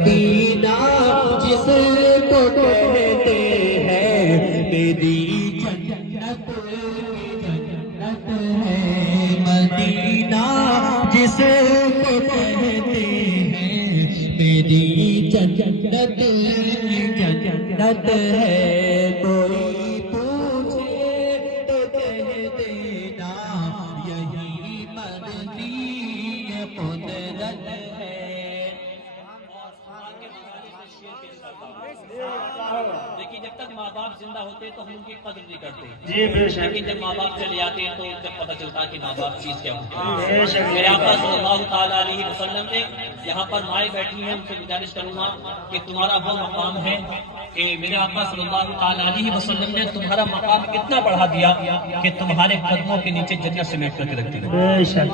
مدینہ جس کو کہتے ہیں میری جنت ہے، مدینہ جس کو کہتے ہیں میری جنت ہے، کوئی پوچھے تو کہہ دینا یہی مرضی قدرت ہے۔ دیکھیے جب تک ماں باپ زندہ ہوتے ہیں تو ہم ان کی قدر نہیں کرتے، جی بے شک، لیکن جب ماں باپ چلے جاتے ہیں تو جب پتہ چلتا ہے کہ ماں باپ چیز کیا ہوتی ہے۔ بے شک، میرے آقا صلی اللہ تعالیٰ علیہ وسلم نے یہاں پر مائیں بیٹھی ہیں، ان سے گزارش کروں گا کہ تمہارا وہ مقام ہے کہ میرے آقا صلی اللہ تعالیٰ علیہ وسلم نے تمہارا مقام اتنا بڑھا دیا کہ تمہارے قدموں کے نیچے جنت سمیٹ کر کے رکھ دی۔ بے شک،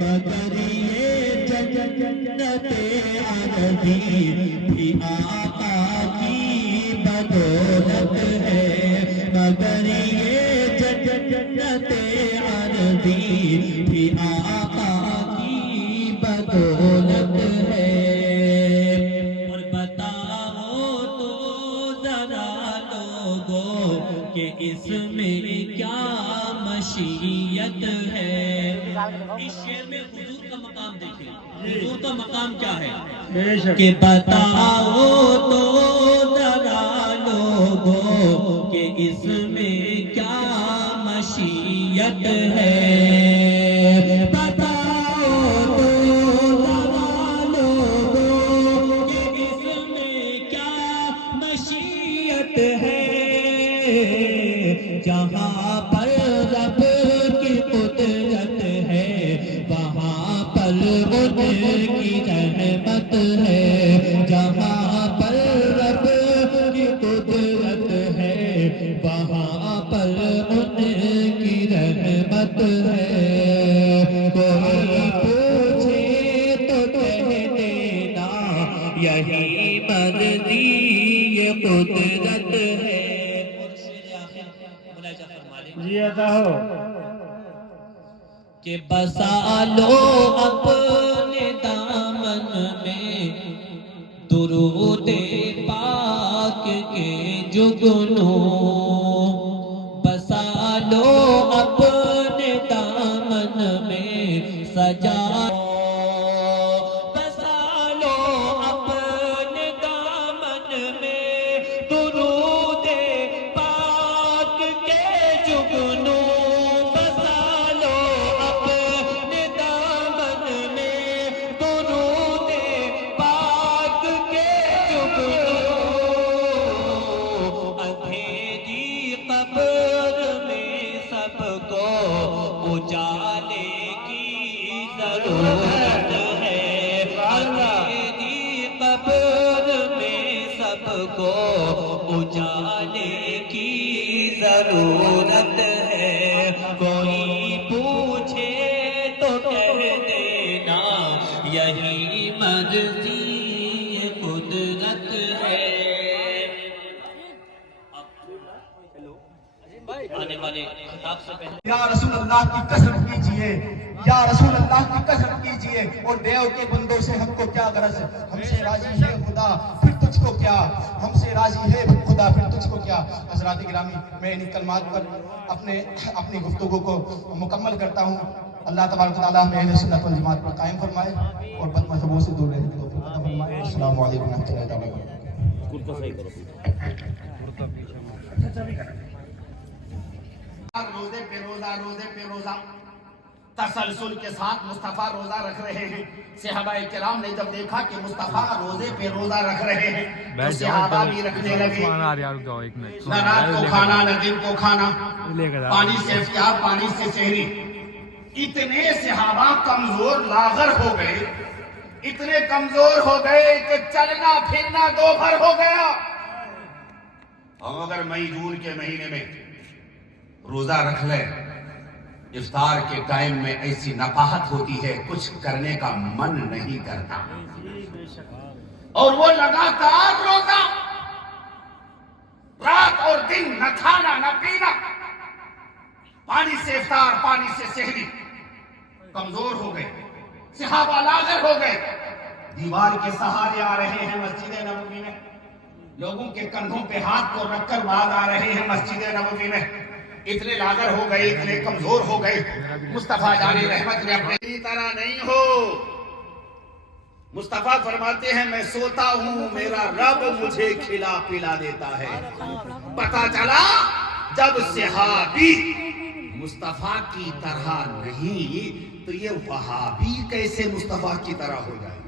مگر یہ جنت عربی بھی آقا کی بدولت ہے، مگر یہ جنت عربی بھی آقا کی بدولت ہے۔ اور بتاؤ تو ذرا لوگوں کہ اس میں کیا مشیت ہے۔ اس شعر میں حضور کا مقام دیکھیں، حضور کا مقام کیا ہے بے شک، کہ بتاؤ تو ذرا لوگوں کہ اس میں کیا مشیت ہے، بتاؤ تو ذرا لوگوں کہ اس میں کیا مشیت ہے، جہاں پر رب کی قدرت ہے وہاں پر ان کی رحمت ہے، جہاں پر رب کی قدرت ہے وہاں پر ان کی رحمت ہے، کوئی پوچھے تو کہہ دینا یہی مرضی یہ قدرت ہے۔ جی عطا ہو، کہ بسا لو اپنے دامن میں درود پاک کے جگنوں، بسا لو اپنے دامن میں سجا، بسا لو اپنے دامن میں درود پاک کے جگنوں، بسا لو اپنے دامن میں درود پاک کے جگنوں، اندھیری قبر میں سب کو اجالے کی ضرورت ہے، اندھیری قبر میں سب کو اجالے کی ضرورت ہے، کوئی پوچھے تو کہہ دینا یہی مرضی قدرت ہے۔ آنے والے خطاب سے پہلے یا رسول اللہ کی قسم کیجئے، یا رسول اللہ کی قسم کیجئے، اور دیو کے بندوں سے ہم کو کیا غرض، ہم سے راضی ہے خدا پھر تجھ کو کیا، ہم سے راضی ہے خدا پھر تجھ کو کیا۔ حضرات گرامی، میں ان کلمات پر اپنی گفتگو کو مکمل کرتا ہوں۔ اللہ تبارک و تعالیٰ ہمیں اہل سنت والجماعت پر قائم فرمائے اور بد مذہبوں سے دور رہنے کی توفیق عطا فرمائے۔ السلام علیکم ورحمۃ اللہ تعالیٰ وبرکاتہ۔ روزے پہ روزہ، روزے پہ روزہ، تسلسل کے ساتھ مصطفیٰ روزہ رکھ رہے ہیں۔ صحابہ کرام نے جب دیکھا کہ مصطفیٰ روزے پہ روزہ رکھ رہے ہیں تو صحابہ بھی رکھنے لگے، نہ رات کو کھانا نہ دن کو کھانا، پانی سے افطار، پانی سے سحری۔ اتنے صحابہ کمزور لاغر ہو گئے، اتنے کمزور ہو گئے کہ چلنا پھرنا دوپہر ہو گیا۔ اور اگر مئی جون کے مہینے میں روزہ رکھ لے، افطار کے ٹائم میں ایسی نقاہت ہوتی ہے، کچھ کرنے کا من نہیں کرتا، اور وہ لگاتار روزہ، رات اور دن نہ کھانا نہ پینا، پانی سے افطار، پانی سے سحری، کمزور ہو گئے، صحابہ لاغر ہو گئے، دیوار کے سہارے آ رہے ہیں مسجد نبوی میں، لوگوں کے کندھوں پہ ہاتھ کو رکھ کر بعد آ رہے ہیں مسجد نبوی میں، اتنے لاغر ہو گئے، اتنے کمزور ہو گئے۔ مصطفیٰ جان رحمت نے اپنی طرح نہیں ہو۔ مصطفیٰ فرماتے ہیں میں سوتا ہوں میرا رب مجھے کھلا پلا دیتا ہے۔ پتہ چلا جب صحابی مصطفیٰ کی طرح نہیں تو یہ وہابی کیسے مصطفیٰ کی طرح ہو جائے؟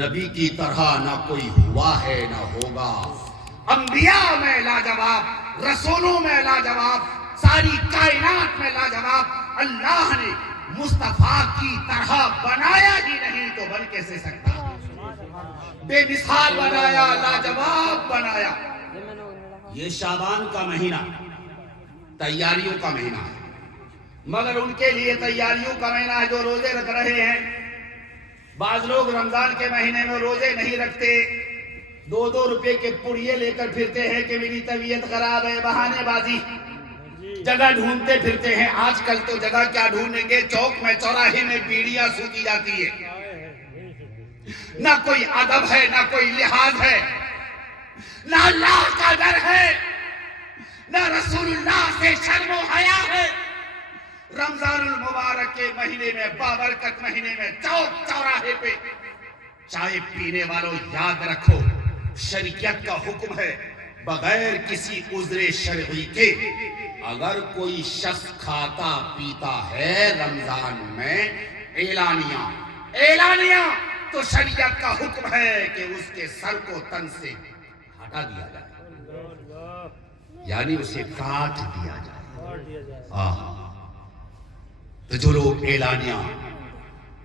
نبی کی طرح نہ کوئی ہوا ہے نہ ہوگا۔ انبیاء میں لاجواب، رسولوں میں لاجواب، ساری کائنات میں لاجواب، اللہ نے مصطفیٰ کی طرح بنایا ہی نہیں تو بن کیسے سکتا؟ بے مثال بنایا، لاجواب بنایا۔ یہ شعبان کا مہینہ تیاریوں کا مہینہ ہے، مگر ان کے لیے تیاریوں کا مہینہ ہے جو روزے رکھ رہے ہیں۔ بعض لوگ رمضان کے مہینے میں روزے نہیں رکھتے، 2 روپے کے پڑیے لے کر پھرتے ہیں کہ میری طبیعت خراب ہے، بہانے بازی، جگہ ڈھونڈتے پھرتے ہیں۔ آج کل تو جگہ کیا ڈھونڈیں گے، چوک میں چوراہے میں بیڑیاں سوتی جاتی ہے، نہ کوئی ادب ہے نہ کوئی لحاظ ہے، نہ اللہ کا ڈر ہے نہ رسول اللہ سے شرم و حیا ہے۔ رمضان المبارک کے مہینے میں، بابرکت مہینے میں، چوک چوراہے پہ چائے پینے والوں یاد رکھو شریعت کا حکم ہے بغیر کسی عذر شرعی کے اگر کوئی شخص کھاتا پیتا ہے رمضان میں اعلانیہ تو شریعت کا حکم ہے کہ اس کے سر کو تن سے ہٹا دیا جائے، یعنی اسے کاٹ دیا جائے۔ تو جو لوگ اعلانیہ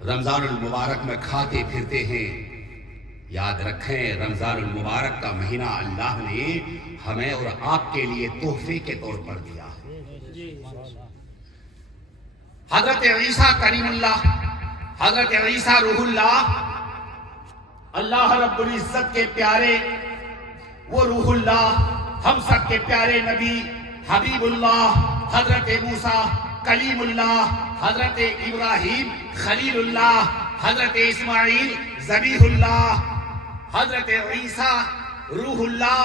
رمضان المبارک میں کھاتے پھرتے ہیں، یاد رکھیں رمضان المبارک کا مہینہ اللہ نے ہمیں اور آپ کے لیے تحفے کے طور پر دیا ہے۔ حضرت عیسیٰ کریم اللہ، حضرت عیسیٰ روح اللہ، اللہ رب العزت کے پیارے وہ روح اللہ، ہم سب کے پیارے نبی حبیب اللہ، حضرت موسیٰ کلیم اللہ، حضرت ابراہیم خلیل اللہ، حضرت اسماعیل ذبیح اللہ، حضرت عیسیٰ روح اللہ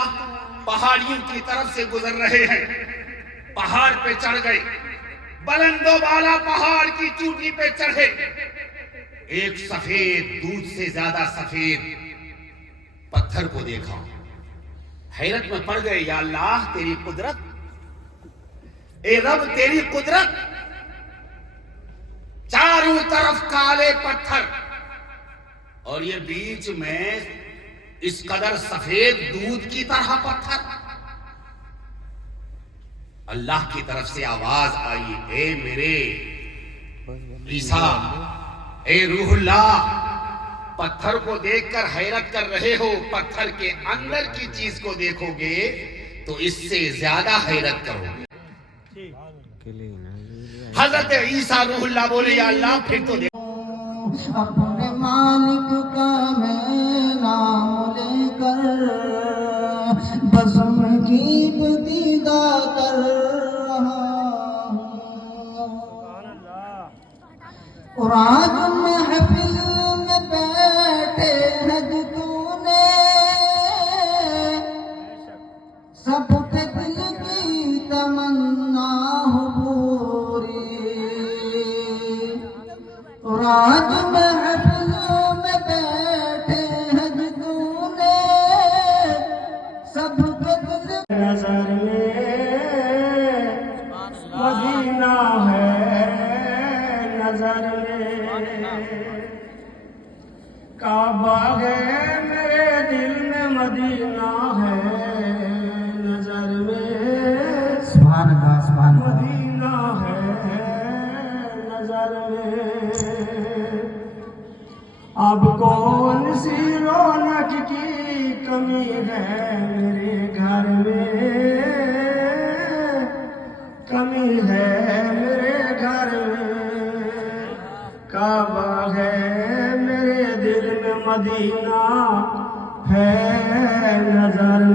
پہاڑیوں کی طرف سے گزر رہے ہیں، پہاڑ پہ چڑھ گئے، بلند و بالا پہاڑ کی چوٹی پہ چڑھے، ایک سفید دودھ سے زیادہ سفید پتھر کو دیکھا، حیرت میں پڑ گئے، یا اللہ تیری قدرت، اے رب تیری قدرت، چاروں طرف کالے پتھر اور یہ بیچ میں اس قدر سفید دودھ کی طرح پتھر۔ اللہ کی طرف سے آواز آئی، اے میرے عیسیٰ، اے روح اللہ، پتھر کو دیکھ کر حیرت کر رہے ہو، پتھر کے اندر کی چیز کو دیکھو گے تو اس سے زیادہ حیرت کرو گے۔ حضرت عیسیٰ روح اللہ بولے، یا اللہ پھر تو دیکھ اپنے مالک کا میں نام لے کر بس ان کی دیدہ کر رہا ہوں، اور آج محفل میں بیٹھے ہیں جو تو نے سب کے دل کی تمنا ہو پوری، اور آج محفل میں بیٹھے ہیں جو تو نے سب کے دل نظر میں مدینہ ہے، نظر میں کعبہ ہے، میرے دل میں مدینہ ہے، نظر میں سبحان اللہ سبحان اللہ مدینہ ہے، نظر میں اب کون سی رونق کی کمی ہے میرے گھر میں، کمی ہے میرے گھر میں، کعبہ ہے میرے دل میں مدینہ ہے، نظر